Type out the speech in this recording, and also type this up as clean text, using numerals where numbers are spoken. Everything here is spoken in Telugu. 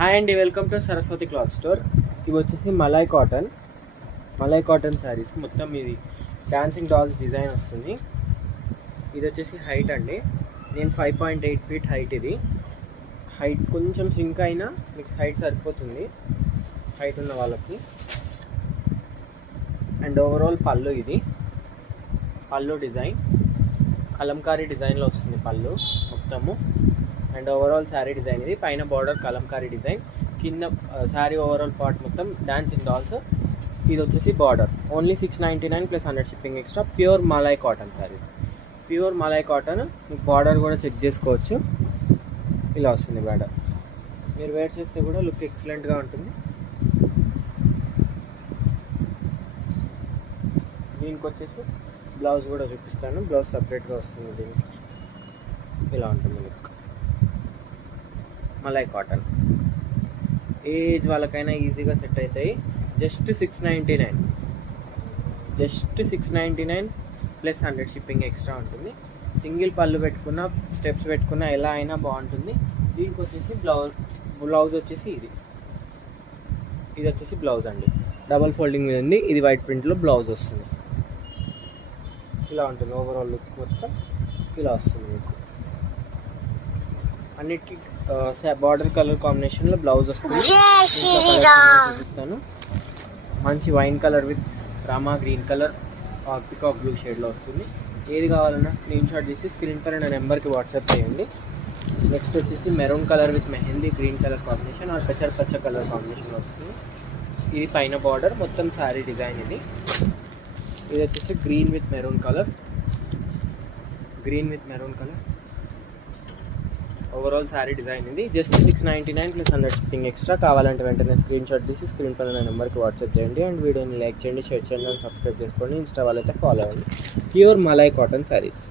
హాయ్ అండి, welcome to Saraswati cloth store. ఇవి వచ్చేసి మలై కాటన్ శారీస్. మొత్తం ఇది డాన్సింగ్ డాల్స్ డిజైన్ వస్తుంది. ఇది వచ్చేసి హైట్ అండి, నేను 5.8 feet హైట్. ఇది హైట్ కొంచెం సింక్ అయినా మీకు హైట్ సరిపోతుంది హైట్ ఉన్న వాళ్ళకి. అండ్ ఓవరాల్ పళ్ళు, ఇది పళ్ళు డిజైన్ కలంకారీ డిజైన్లో వస్తుంది పళ్ళు మొత్తము. అండ్ ఓవరాల్ శారీ డిజైన్ ఇది. పైన బార్డర్ కలంకారీ డిజైన్, కింద శారీ ఓవరాల్ పార్ట్ మొత్తం డాన్సింగ్ డాల్స్. ఇది వచ్చేసి border only 699 plus 100 shipping extra. Pure malai cotton saris, pure malai cotton. మీకు బార్డర్ కూడా చెక్ చేసుకోవచ్చు, ఇలా వస్తుంది బార్డర్. మీరు వేర్ చేస్తే కూడా లుక్ ఎక్సలెంట్గా ఉంటుంది. దీనికి వచ్చేసి బ్లౌజ్ కూడా చూపిస్తాను. బ్లౌజ్ సపరేట్గా వస్తుంది దీనికి, ఇలా ఉంటుంది లుక్. మలై కాటన్ ఏజ్ వాళ్ళకైనా ఈజీగా సెట్ అవుతాయి. జస్ట్ 699 ప్లస్ 100 షిప్పింగ్ ఎక్స్ట్రా ఉంటుంది. సింగిల్ పళ్ళు పెట్టుకున్న, స్టెప్స్ పెట్టుకున్న, ఎలా అయినా బాగుంటుంది. దీనికి వచ్చేసి బ్లౌజ్ వచ్చేసి ఇది వచ్చేసి బ్లౌజ్ అండి, డబల్ ఫోల్డింగ్ మీద ఉంది. ఇది వైట్ ప్రింట్లో బ్లౌజ్ వస్తుంది, ఇలా ఉంటుంది. ఓవరాల్ లుక్ మొత్తం ఇలా వస్తుంది మీకు. అన్నిటికీ బార్డర్ కలర్ కాంబినేషన్లో బ్లౌజ్ వస్తుంది. చూపిస్తాను. మంచి wine colour with Rama green colour, peacock blue షేడ్లో వస్తుంది. ఏది కావాలన్నా స్క్రీన్ షాట్ తీసి స్క్రీన్ పైన నా నెంబర్కి వాట్సాప్ చేయండి. నెక్స్ట్ వచ్చేసి maroon colour with mehndi green colour combination, or పచ్చ కలర్ కాంబినేషన్ వస్తుంది. ఇది పైన బార్డర్ మొత్తం శారీ డిజైన్. ఇది వచ్చేసి green with maroon colour, overall sari design ఇది. Just 699 plus 100 shipping extra. కావాలంటే వెంటనే స్క్రీన్ షాట్ తీసి స్క్రీన్ పైన నా నెంబర్కి వాట్సాప్ చేయండి. అండ్ వీడియోని లైక్ చేయండి, షేర్ చేయండి, అండ్ సబ్స్క్రైబ్ చేసుకోండి. ఇన్స్టా వాళ్ళైతే ఫాలో అవ్వండి. Pure malai cotton saris.